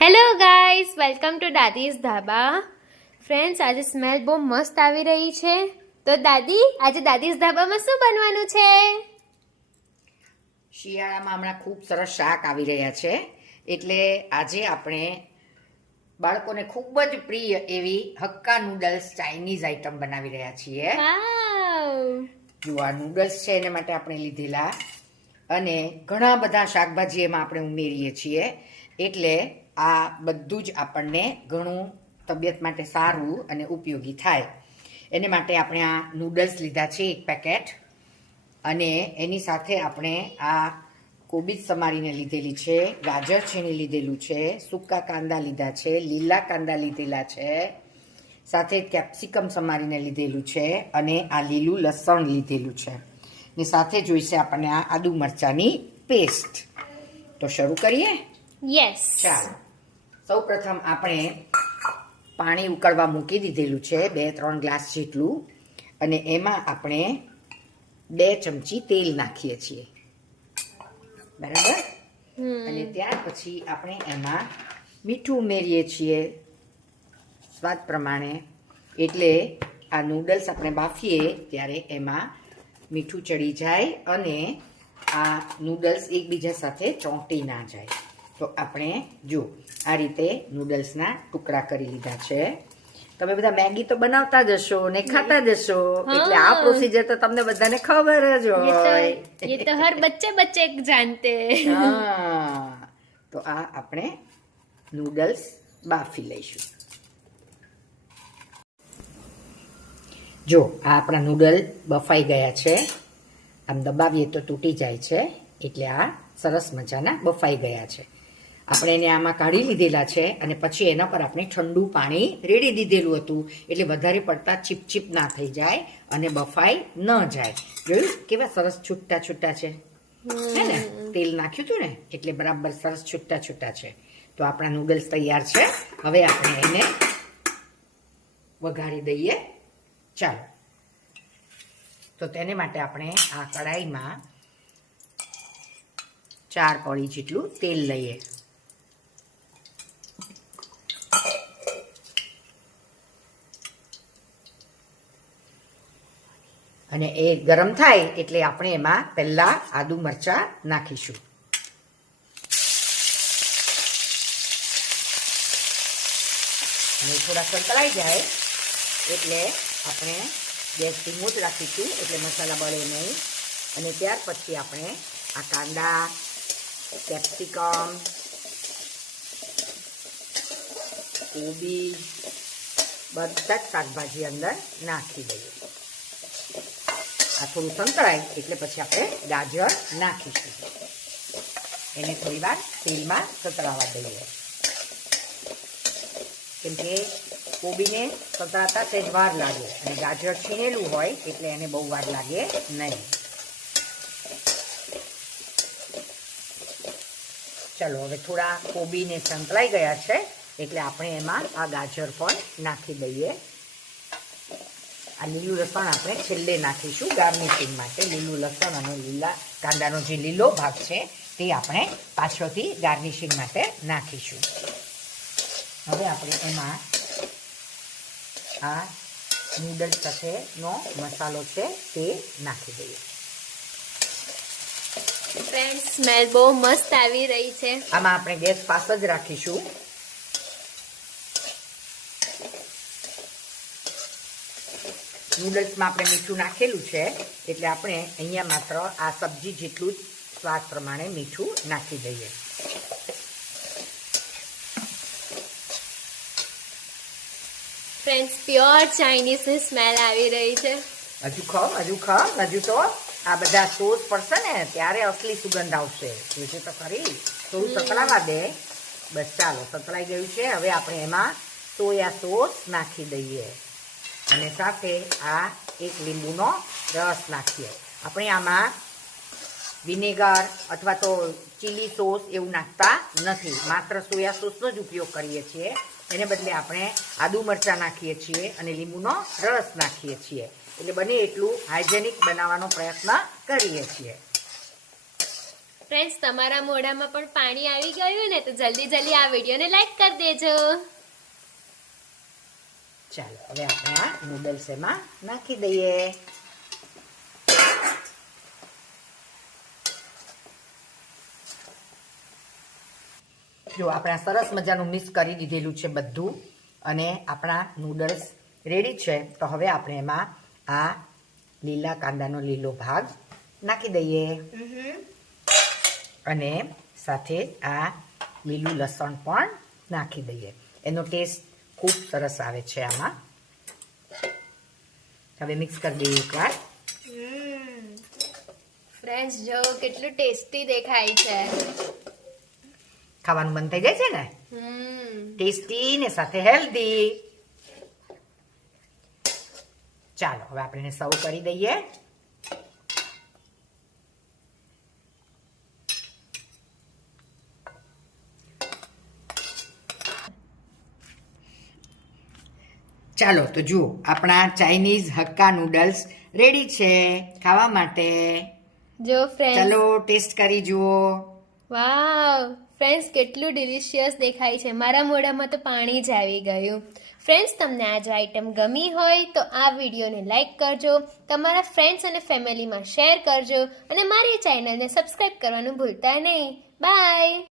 Hello guys, welcome to Dadi's ધાબા. Friends, આજે smell બહુ મસ્ત આવી રહી છે. તો દાદી, આજે દાદીઝ ધાબામાં શું બનવાનું છે? શિયાળામાં હમણાં ખૂબ સરસ શાક આવી રહ્યા છે, એટલે આજે આપણે બાળકોને ખૂબ જ પ્રિય એવી હક્કા નૂડલ્સ ચાઇનીઝ આઈટમ બનાવી રહ્યા છીએ. જો આ નૂડલ્સ છે એના માટે આપણે લીધેલા, અને ઘણા બધા શાકભાજી એમાં આપણે ઉમેરીએ છીએ, એટલે આ બધું જ આપણને ઘણું તબિયત માટે સારું અને ઉપયોગી થાય. એને માટે આપણે આ નૂડલ્સ લીધા છે 1 પેકેટ, અને એની સાથે આપણે આ કોબીજ સમારીને લીધેલી છે, ગાજર છીણી લીધેલું છે, સૂકા કાંદા લીધા છે, લીલા કાંદા લીધેલા છે, સાથે કેપ્સિકમ સમારીને લીધેલું છે, અને આ લીલું લસણ લીધેલું છે, ને સાથે જોઈશે આપણને આ આદુ મરચાંની પેસ્ટ. તો શરૂ કરીએ? યસ. ચાલો, સૌ પ્રથમ આપણે પાણી ઉકળવા મૂકી દીધેલું છે 2-3 ગ્લાસ જેટલું, અને એમાં આપણે 2 ચમચી તેલ નાખીએ છીએ, બરાબર. અને ત્યાર પછી આપણે એમાં મીઠું ઉમેરીએ છીએ સ્વાદ પ્રમાણે, એટલે આ નૂડલ્સ આપણે બાફીએ ત્યારે એમાં મીઠું ચડી જાય અને આ નૂડલ્સ એકબીજા સાથે ચોંટી ના જાય. તો આપણે જો આ રીતે નૂડલ્સના ટુકડા કરી લીધા છે. તમે બધા મેગી તો બનાવતા જ હશો ને ખાતા જ હશો, એટલે આ પ્રોસીજર તો તમને બધાને ખબર જ હોય. ये तो हर बच्चे जानते हैं. હા, તો આ આપણે નૂડલ્સ બાફી લઈશું. જો આ આપણા નૂડલ બફાઈ ગયા છે, આમ દબાવીએ તો તૂટી જાય છે, એટલે આ સરસ મજાના બફાઈ ગયા છે. આપણે એને આમાં કાઢી લીધેલા છે, અને પછી એના પર આપણે ઠંડુ પાણી રેડી દીધેલું હતું, એટલે વધારે પડતા ચીપચીપ ના થઈ જાય અને બફાઈ ન જાય. જોયું કેવા સરસ છૂટા છૂટા છે, હે ને? તેલ નાખ્યું હતું ને, એટલે બરાબર સરસ છૂટા છૂટા છે. તો આપણા નૂડલ્સ તૈયાર છે. હવે આપણે એને વઘારી દઈએ. ચાલો, તો તેને માટે આપણે આ કડાઈમાં 4 પળી જેટલું તેલ લઈએ, અને એ ગરમ થાય એટલે આપણે એમાં પહેલા આદુ મરચાં નાખીશું. અને થોડા સંતળાઈ જાય એટલે આપણે ગેસ ધીમો જ રાખીશું, એટલે મસાલા બળે નહીં. અને ત્યાર પછી આપણે આ કાંદા, કેપ્સિકમ, કોબી, બધા જ શાકભાજી અંદર નાખી દઈએ. આ થોડું સંતળાય એટલે પછી આપણે ગાજર નાખીશું. એને થોડી વાર તેલમાં સંતળાવા દઈએ, કેમ કે કોબીને સંતળાતા સહેજ વાર લાગે, અને ગાજર છીણેલું હોય એટલે એને બહુ વાર લાગે નહીં. ચલો, હવે થોડા કોબીને સંતળાઈ ગયા છે, એટલે આપણે એમાં આ ગાજર પણ નાખી દઈએ. આ લીલું લસણ આપણે છેલ્લે નાખીશું ગાર્નિશિંગ માટે. લીલું લસણ અને લીલા કાંદાનો જે લીલો ભાગ છે તે આપણે પાછળથી ગાર્નિશિંગ માટે નાખીશું. હવે આપણે એમાં આ નૂડલ્સ સાથેનો મસાલો છે તે નાખી દઈએ. ફ્રેન્ડ્સ, સ્મેલ બહુ મસ્ત આવી રહી છે. આમાં આપણે ગેસ ફાસ્ટ જ રાખીશું. નૂડલ્સમાં આપણે મીઠું નાખેલું છે, એટલે આપણે અહીંયા માત્ર આ સબ્જી જેટલું જ સ્વાદ પ્રમાણે મીઠું નાખી દઈએ. ફ્રેન્ડ્સ, પ્યોર ચાઇનીઝ સ્મેલ આવી રહી છે. હજુ તો આ બધા સોસ પડશે ને ત્યારે અસલી સુગંધ આવશે. જોઈશે તો ખરી. થોડું સતળાવા દે. બસ, ચાલો, સતળાઈ ગયું છે. હવે આપણે એમાં સોયા સોસ નાખી દઈએ, અને સાથે આ 1 લીંબુનો રસ નાખીએ. આપણે આમાં વિનેગર અથવા તો ચીલી સોસ એવું નાખતા નથી, માત્ર સોયા સોસનો જ ઉપયોગ કરીએ છીએ. એને બદલે આપણે આદુ મરચાં નાખીએ છીએ અને લીંબુનો રસ નાખીએ છીએ, એટલે બને એટલું હાઇજેનિક બનાવવાનો પ્રયત્ન કરીએ છીએ. ફ્રેન્ડ્સ તમારા મોઢામાં પણ પાણી આવી ગયું ને તો જલ્દી આ વિડીયોને લાઈક કરી દેજો. ચાલો હવે આપણે આ નૂડલ્સ એમાં નાખી દઈએ. જો આપણે સરસ મજાનું મિક્સ કરી દીધેલું છે બધું અને આપણા નૂડલ્સ રેડી છે. તો હવે આપણે એમાં આ લીલા કાંદાનો લીલો ભાગ નાખી દઈએ અને સાથે આ લીલું લસણ પણ નાખી દઈએ. એનો ટેસ્ટ ખૂબ સરસ આવે છે આમાં. હવે મિક્સ કરી દઈએ એકવાર. ફ્રેન્ડ્સ જો કેટલું ટેસ્ટી દેખાય છે. ખાવાનું મન થઈ જાય છે ને. ટેસ્ટી ને સાથે હેલ્ધી. ચાલો હવે આપણે એને સર્વ કરી દઈએ. ચાલો તો જુઓ આપણા ચાઇનીઝ હક્કા નૂડલ્સ રેડી છે ખાવા માટે. જો ફ્રેન્ડ્સ ચાલો ટેસ્ટ કરી જુઓ. વાવ ફ્રેન્ડ્સ કેટલું ડિલિશિયસ દેખાય છે. મારા મોઢામાં તો પાણી જ આવી ગયું. ફ્રેન્ડ્સ તમને આ જો આઈટમ ગમી હોય તો આ વિડીયોને લાઈક કરજો, તમારા ફ્રેન્ડ્સ અને ફેમિલીમાં શેર કરજો અને મારી ચેનલને સબસ્ક્રાઈબ કરવાનું ભૂલતા નહીં. બાય.